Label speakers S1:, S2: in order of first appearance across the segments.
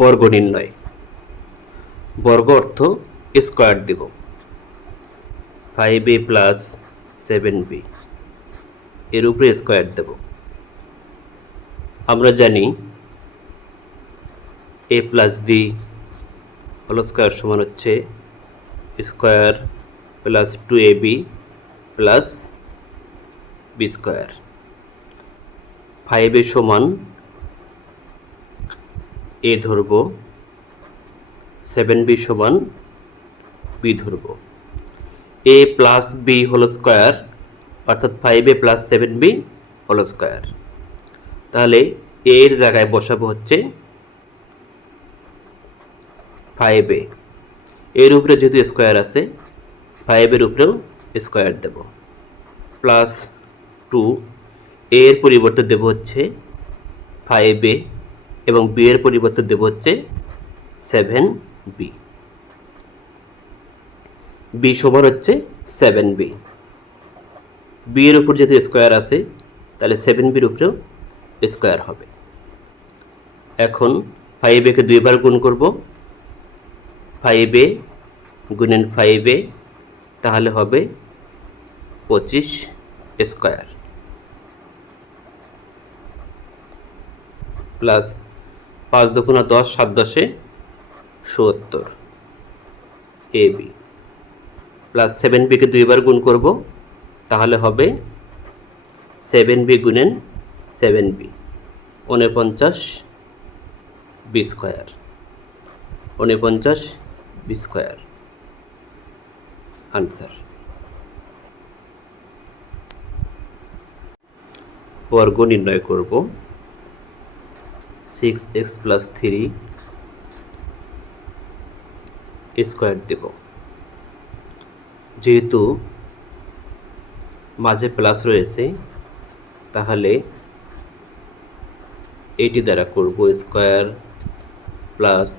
S1: বর্গ নির্ণয় বর্গ অর্থ square Dev. Five A plus seven B এর উপরে স্কোয়ার দেব। আমরা জানি A plus B whole square সমান হচ্ছে square plus two A B plus B square five A সমান এ ধরব। সেভেন বি সমান বি ধরব। A plus B whole square, অর্থাৎ five A plus seven B whole square. তাহলে এর জায়গায় বসাবো হচ্ছে ফাইভ এ। এর উপরে যেহেতু স্কোয়ার আছে ফাইভের উপরেও স্কোয়ার দেব। প্লাস টু এর পরিবর্তে দেব হচ্ছে ফাইভ এ এবং বি এর পরিবর্তে দেব হচ্ছে সেভেন বি বি সমান হচ্ছে সেভেন বি বি এর উপর যদি স্কোয়ার আছে, তাহলে সেভেন বির উপরেও স্কোয়ার হবে। এখন ফাইভ একে দুইবার গুণ করব। ফাইভ এ গুণেন ফাইভ এ তাহলে হবে পঁচিশ স্কোয়ার প্লাস পাঁচ দুগুণা দশ, সাত দশে সত্তর। A, B. প্লাস সেভেন বিকে দুইবার গুণ করব, তাহলে হবে সেভেন বি গুণেন সেভেন বি উনপঞ্চাশ বি স্কোয়ার উনপঞ্চাশ বি স্কোয়ার আনসার বর্গ নির্ণয় করব। Six X plus three square দেব। যেহেতু মাঝে প্লাস রয়েছে, তাহলে এটি দ্বারা করব square plus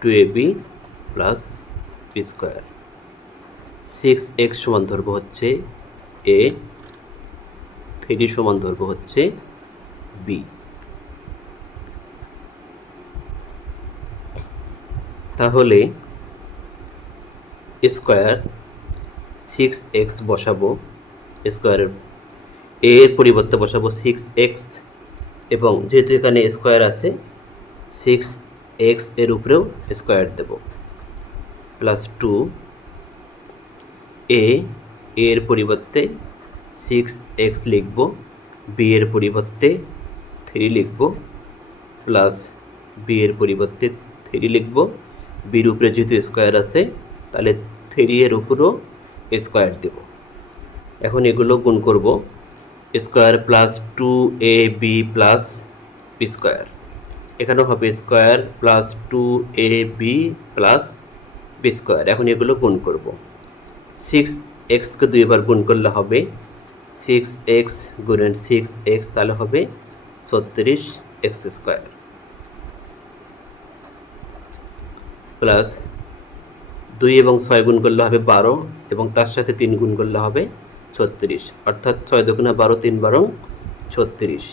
S1: two A B plus B square six X সমান ধরবো হচ্ছে এ থ্রি সমান ধরবো হচ্ছে বি তাহলে স্কোয়ার সিক্স এক্স বসাবো স্কোয়ারের এ এর পরিবর্তে বসাবো সিক্স এক্স এবং যেহেতু এখানে স্কোয়ার আছে, সিক্স এক্সের উপরেও স্কোয়ার দেব। প্লাস টু এ এর পরিবর্তে সিক্স এক্স লিখব, বি এর পরিবর্তে থ্রি লিখব, প্লাস বি এর পরিবর্তে থ্রি লিখব বির উপরে যেহেতু স্কোয়ার আছে, তাহলে থ্রি এর উপরও স্কোয়ার দেব। এখন এগুলো গুণ করব square plus two A B plus B square এখানেও হবে square plus two A B plus B square এখন এগুলো গুণ করব। সিক্স এক্সকে দুইবার গুণ করলে হবে সিক্স এক্স গুণেন সিক্স এক্স তাহলে হবে ছত্রিশ এক্স স্কোয়ার প্লাস দুই এবং ছয় গুণ করলে হবে বারো এবং তার সাথে তিন গুণ করলে হবে ছত্রিশ। অর্থাৎ ছয় দুগুণা বারো, তিন বারো ছত্রিশ।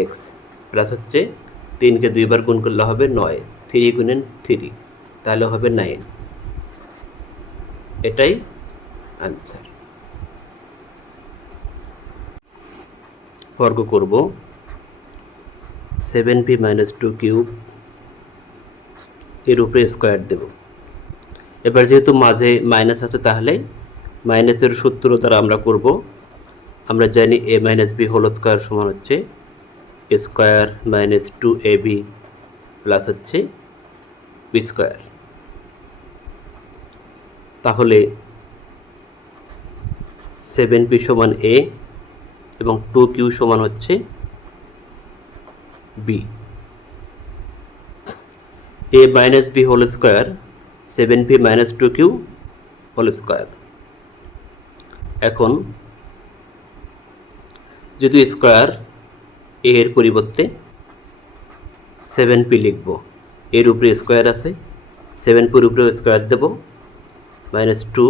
S1: এক্স প্লাস হচ্ছে তিনকে দুইবার গুণ করলে হবে নয়। থ্রি গুণেন থ্রি, তাহলে হবে নাইন। এটাই আনসার বর্গ করব। Seven P minus two cube এর উপরে স্কোয়ার দেব। এবার যেহেতু মাঝে মাইনাস আছে তাহলে মাইনাসের সূত্র দ্বারা আমরা করব। আমরা জানি A minus B whole square সমান হচ্ছে square minus two A B plus হচ্ছে বি স্কোয়ার তাহলে সেভেন পি সমান এ এবং টু কিউ সমান হচ্ছে B A minus B whole square seven P minus two Q whole square এখন, যদি স্কোয়ার এ এর পরিবর্তে সেভেন পি লিখব, এর উপরে স্কোয়ার আছে সেভেন পির উপরে স্কোয়ার দেব মাইনাস টু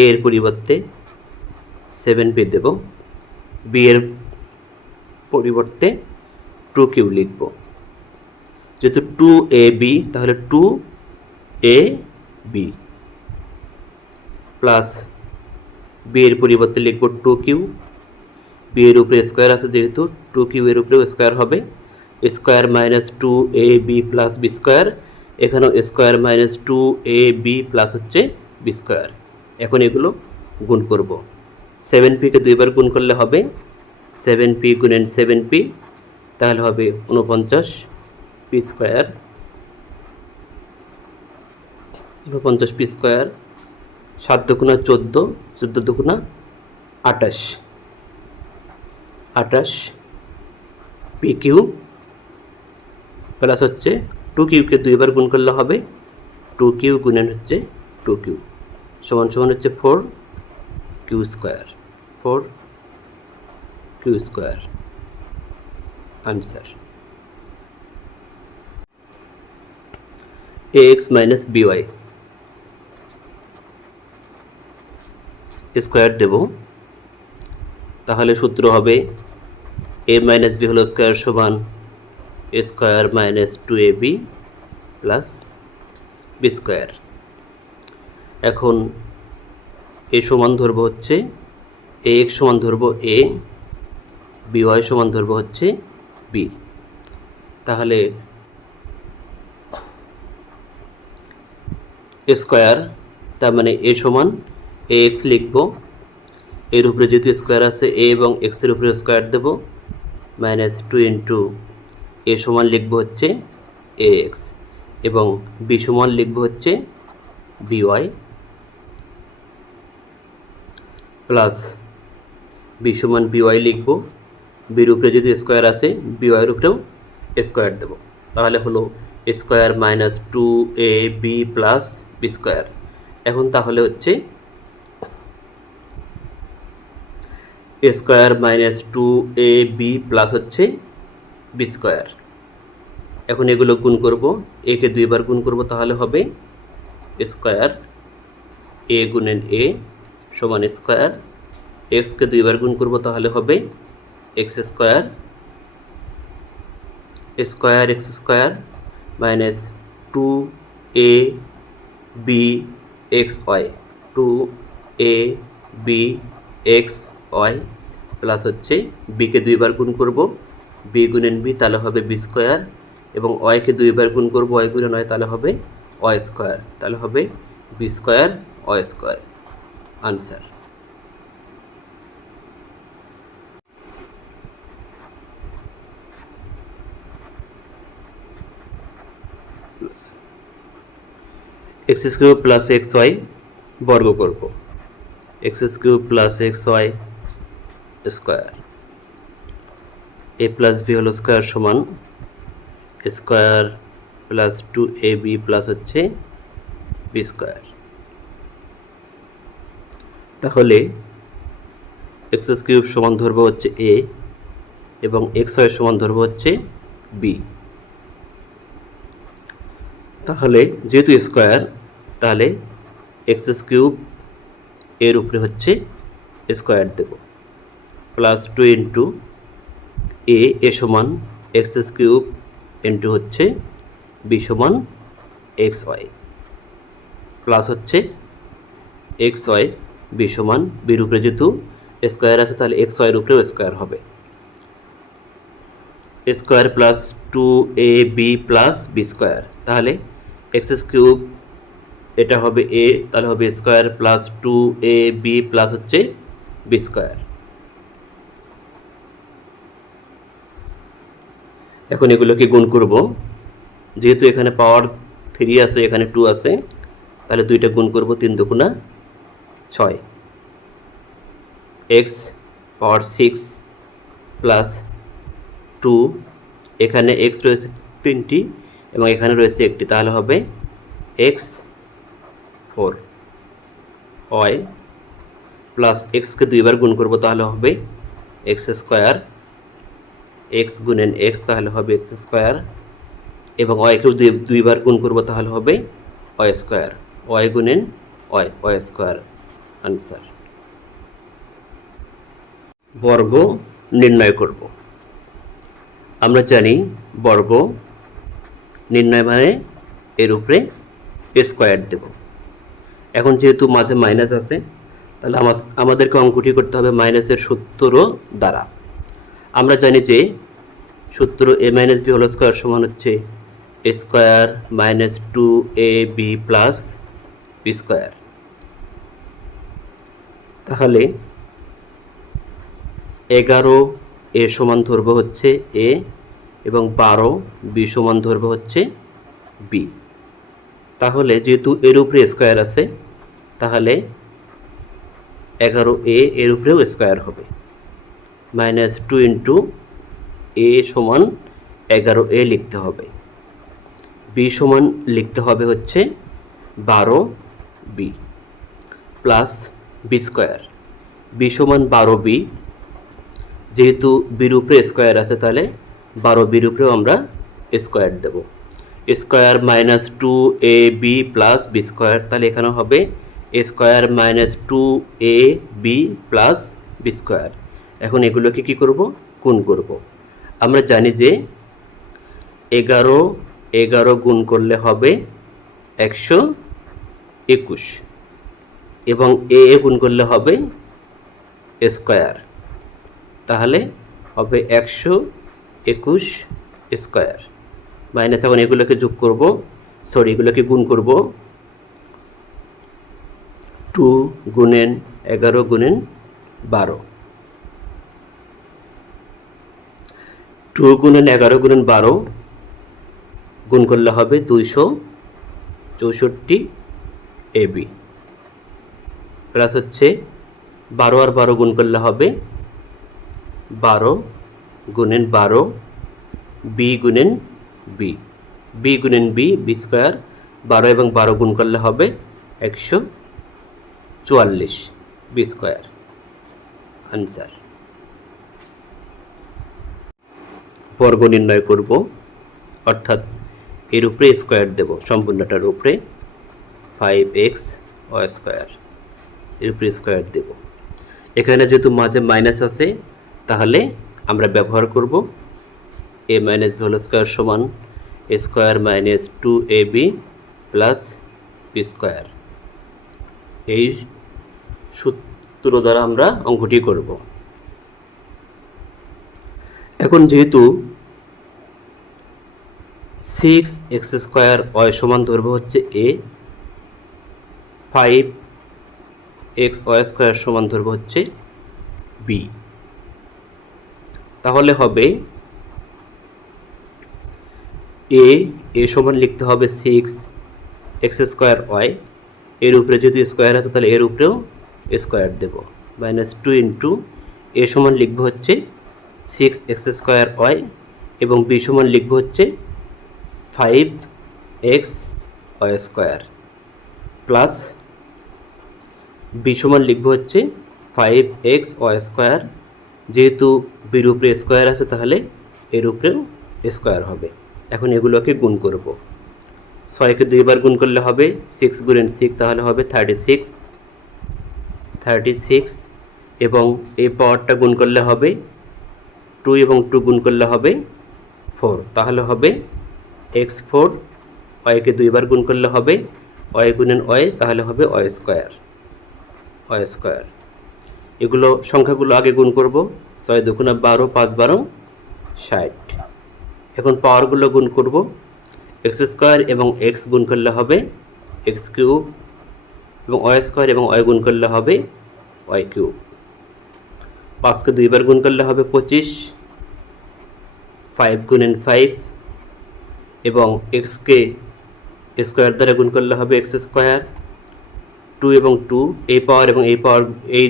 S1: এ এর পরিবর্তে সেভেন পি দেব বি এর পরিবর্তে টু কিউ লিখব। যেহেতু টু এ বি তাহলে two A B plus B এর পরিবর্তে লিখব টু কিউ বি এর উপরে স্কোয়ার আছে যেহেতু টু কিউ এর উপরেও স্কোয়ার হবে। Square minus two A B plus B square এখানেও square minus two A B plus হচ্ছে বি স্কোয়ার এখন এগুলো গুণ করব। সেভেন পিকে দুইবার গুণ করলে হবে সেভেন পি গুণেন সেভেন পি তাহলে হবে উনপঞ্চাশ পি স্কোয়ার উনপঞ্চাশ পি স্কোয়ার সাত দুগুণা চোদ্দ চোদ্দ দুগুণা আটাশ আটাশ পি কিউ প্লাস হচ্ছে টু কিউকে দুইবার গুণ করলে হবে টু কিউ গুণেন হচ্ছে টু কিউ সমান সমান হচ্ছে four Q square, four Q square. Answer. A X minus B Y square দেব। তাহলে সূত্র হবে A minus B whole square সমান A square minus two A B plus B square এখন এ সমান ধরবো হচ্ছে এ এক্স সমান ধরবো এ বি ওয়াই সমান ধরবো হচ্ছে বি তাহলে স্কোয়ার, তার মানে এ সমান এ এক্স লিখব। এর উপরে যেহেতু স্কোয়ার আছে এ এবং এক্সের উপরে স্কোয়ার দেবো মাইনাস টু ইন্টু এ সমান লিখব হচ্ছে এ এক্স এবং বি সমান লিখব হচ্ছে বি ওয়াই প্লাস বি সমান বি ওয়াই লিখব বির উপরে যদি স্কোয়ার আছে বি ওয়াইয়ের উপরেও স্কোয়ার দেবো। তাহলে হলো square minus two A B plus B square. এখন তাহলে হচ্ছে A square minus two A B plus হচ্ছে বি স্কোয়ার। এখন এগুলো গুণ করব একে দুইবার গুণ করব তাহলে হবে স্কোয়ার এ গুণেন এ সমান স্কোয়ার। এক্সকে দুইবার গুণ করব তাহলে হবে X square square X square minus two A B X Y two A B X Y plus হচ্ছে বিকে দুইবার গুণ করব। বি গুণেন বি তাহলে হবে বি স্কোয়ার এবং ওয়াইকে দুইবার গুণ করব ওয়াই গুণেন ওয়াই তাহলে হবে ওয়াই স্কোয়ার তাহলে হবে B square Y square answer X cube plus X Y বর্গ করব। X cube plus X Y square. A plus B whole square সমান square plus two A B plus হচ্ছে B square. তাহলে x cube সমান ধরবো হচ্ছে এ এবং x Y সমান ধরবো হচ্ছে বি। তাহলে যেহেতু স্কোয়ার তাহলে এক্স কিউব এর উপরে হচ্ছে square Dev. Plus two into A A সমান এক্স কিউব ইন্টু হচ্ছে বি সমান এক্স ওয়াই প্লাস হচ্ছে এক্স ওয়াই বি সমান বির উপরে যেহেতু স্কোয়ার আছে, তাহলে এক্স ওয়াইয়ের উপরেও স্কোয়ার হবে। Square plus two A B plus B square তাহলে এক্স কিউব এটা হবে এ তাহলে হবে square plus two A B plus হচ্ছে বি স্কোয়ার এখন এগুলোকে গুণ করব। যেহেতু এখানে পাওয়ার থ্রি আছে, এখানে টু আছে, তাহলে দুইটা গুণ করব তিন দুগুণা ছয়। X power six plus two এখানে এক্স রয়েছে তিনটি এবং এখানে রয়েছে একটি, তাহলে হবে এক্স ফোর। ওয়াই প্লাস এক্সকে দুইবার গুণ করব তাহলে হবে এক্স স্কোয়ার এক্স গুণেন এক্স তাহলে হবে এক্স স্কোয়ার এবং ওয়াইকেও দুই দুইবার গুণ করব তাহলে হবে ওয়াই স্কোয়ার ওয়াই গুণেন ওয়াই ওয়াই স্কোয়ার আনসার বর্গ নির্ণয় করব। আমরা জানি বর্গ নির্ণয় মানে এর উপরে স্কোয়ার দেব। এখন যেহেতু মাঝে মাইনাস আছে, তাহলে আমাদেরকে অঙ্কটি করতে হবে মাইনাসের সূত্র দ্বারা। আমরা জানি যে সত্তর A minus B whole square সমান হচ্ছে A square minus two A B plus B square তাহলে এগারো এ সমান ধরবো হচ্ছে এ এবং বারো বি সমান ধরবো হচ্ছে বি তাহলে যেহেতু এর উপরে স্কোয়ার আছে তাহলে এগারো এ এর উপরেও স্কোয়ার হবে। মাইনাস টু ইন্টু এ সমান এগারো এ লিখতে হবে। বি সমান লিখতে হবে হচ্ছে বারো B plus B square. B সমান বারো বি। যেহেতু বির উপরে স্কোয়ার আছে তাহলে বারো বির উপরেও আমরা square Dev. Square minus two A B plus B square তাহলে এখানে হবে square minus two A B plus B square. এখন এগুলোকে কি করব? গুণ করব। আমরা জানি যে এগারো এগারো গুণ করলে হবে একশো একুশ। এবং এ এ গুণ করলে হবে স্কোয়ার। তাহলে হবে একশো একুশ স্কোয়ার। মাইনাস এখন এগুলোকে যোগ করব। সরি, এগুলোকে গুণ করব। টু গুণেন এগারো গুণেন বারো। টু গুণেন এগারো গুণেন বারো গুণ করলে হবে দুইশো চৌষট্টি এবি প্লাস হচ্ছে বারো আর বারো গুণ করলে হবে বারো গুণেন বারো, বি গুণেন বি। বি গুণেন বি বি স্কোয়ার বারো এবং বারো গুণ করলে হবে একশো চুয়াল্লিশ বি স্কোয়ার। আনসার। বর্গ নির্ণয় করব, অর্থাৎ এর উপরে স্কোয়ার দেব, সম্পূর্ণটার উপরে ফাইভ এক্স ও স্কোয়ার। এর উপরে স্কোয়ার দেব। এখানে যেহেতু মাঝে মাইনাস আছে, তাহলে আমরা ব্যবহার করব A minus B whole square সমান A square minus two A B plus B square. এই সূত্র দ্বারা আমরা অঙ্কটি করব। এখন যেহেতু সিক্স এক্স স্কোয়ার ওয়াই সমান ধরবো হচ্ছে A five X Y square সমান ধরবো হচ্ছে বি তাহলে হবে এ এ সমান লিখতে হবে সিক্স এক্স স্কোয়ার ওয়াই এর উপরে যদি স্কোয়ার আছে তাহলে এর উপরেও স্কোয়ার দেব। মাইনাস টু ইন্টু এ সমান লিখব হচ্ছে সিক্স এক্স স্কোয়ার ওয়াই এবং বি সমান লিখব হচ্ছে five X Y square. Plus B সমান লিখব হচ্ছে ফাইভ এক্স ওয়াই স্কোয়ার। যেহেতু বির উপরে স্কোয়ার আছে তাহলে এর উপরেও স্কোয়ার হবে। এখন এগুলোকে গুণ করব। ছয়কে দুইবার গুণ করলে হবে সিক্স গুণেন সিক্স তাহলে হবে থার্টি সিক্স থার্টি সিক্স এবং এই পাওয়ারটা গুণ করলে হবে টু এবং টু গুণ করলে হবে ফোর তাহলে হবে এক্স ফোর ওয়াইকে দুইবার গুণ করলে হবে ওয়াই গুণেন ওয়াই তাহলে হবে ওয়াই স্কোয়ার ওয়াই স্কোয়ার এগুলো সংখ্যাগুলো আগে গুণ করব, ছয় দুগুণা বারো, পাঁচ বারো, ষাট। এখন পাওয়ারগুলো গুণ করব এক্স স্কোয়ার এবং এক্স গুণ করলে হবে এক্স কিউব এবং ওয়াই স্কোয়ার এবং ওয়াই গুণ করলে হবে ওয়াই কিউব পাঁচকে দুইবার গুণ করলে হবে পঁচিশ ফাইভ গুণেন ফাইভ এবং এক্সকে স্কোয়ার দ্বারা গুণ করলে হবে এক্স স্কোয়ার টু এবং টু এই পাওয়ার এবং এই পাওয়ার এই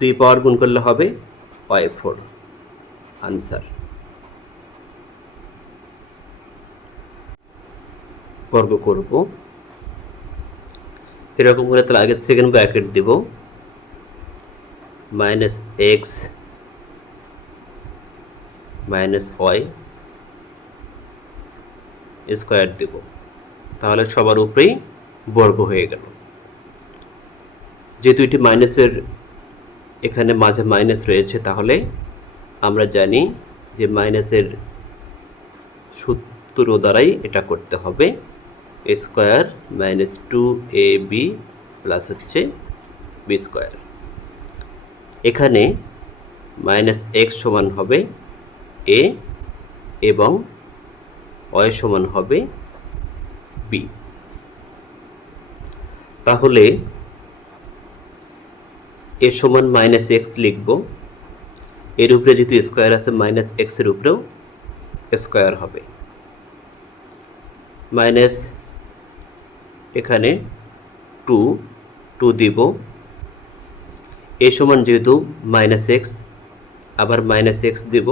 S1: দুই পাওয়ার গুণ করলে হবে ওয়াই ফোর আনসার বর্গ করব। এরকম করে তাহলে আগে সেকেন্ড ব্র্যাকেট দেব। Minus x minus y square দেব। তাহলে সবার উপরেই বর্গ হয়ে গেল। যেহেতু এটি মাইনাসের এখানে মাঝে মাইনাস রয়েছে, তাহলে আমরা জানি যে মাইনাসের সূত্র দ্বারাই এটা করতে হবে। A square minus two a b plus হচ্ছে বি স্কোয়ার। এখানে মাইনাস এক্স সমান হবে এ এবং ওয়াই সমান হবে বি। তাহলে এ সমান মাইনাস এক্স লিখব। এর উপরে যেহেতু স্কোয়ার আছে, মাইনাস এক্সের উপরেও স্কোয়ার হবে। মাইনাস এখানে টু টু দিব। এ সমান যেহেতু মাইনাস এক্স আবার মাইনাস এক্স দিব।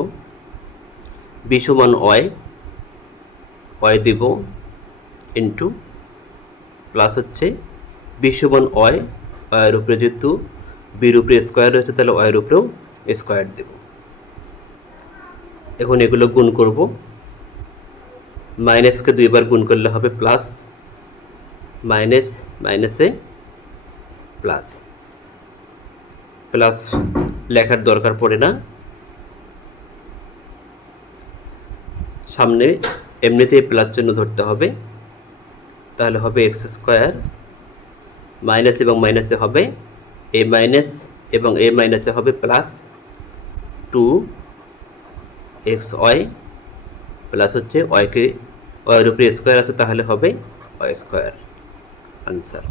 S1: বি সমান ওয়াই ওয়াই দিব ইন্টু প্লাস হচ্ছে বি সমান ওয়াই ওয়াইয়ের উপরে যেহেতু বির উপরে স্কোয়ার রয়েছে, তাহলে ওয়াইয়ের উপরেও স্কোয়ার দেব। এখন এগুলো গুণ করব। মাইনাসকে দুইবার গুণ করলে হবে প্লাস মাইনাস, মাইনাসে প্লাস। প্লাস লেখার দরকার পড়ে না। সামনে এমনিতেই প্লাস জন্য ধরতে হবে। তাহলে হবে এক্স স্কোয়ার। মাইনাস এবং মাইনাসে হবে এ মাইনাস এবং এ মাইনাসে হবে plus two x y plus হচ্ছে ওয়াইকে, ওয়াইয়ের উপরে স্কোয়ার আছে তাহলে হবে ওয়াই স্কোয়ার। আনসার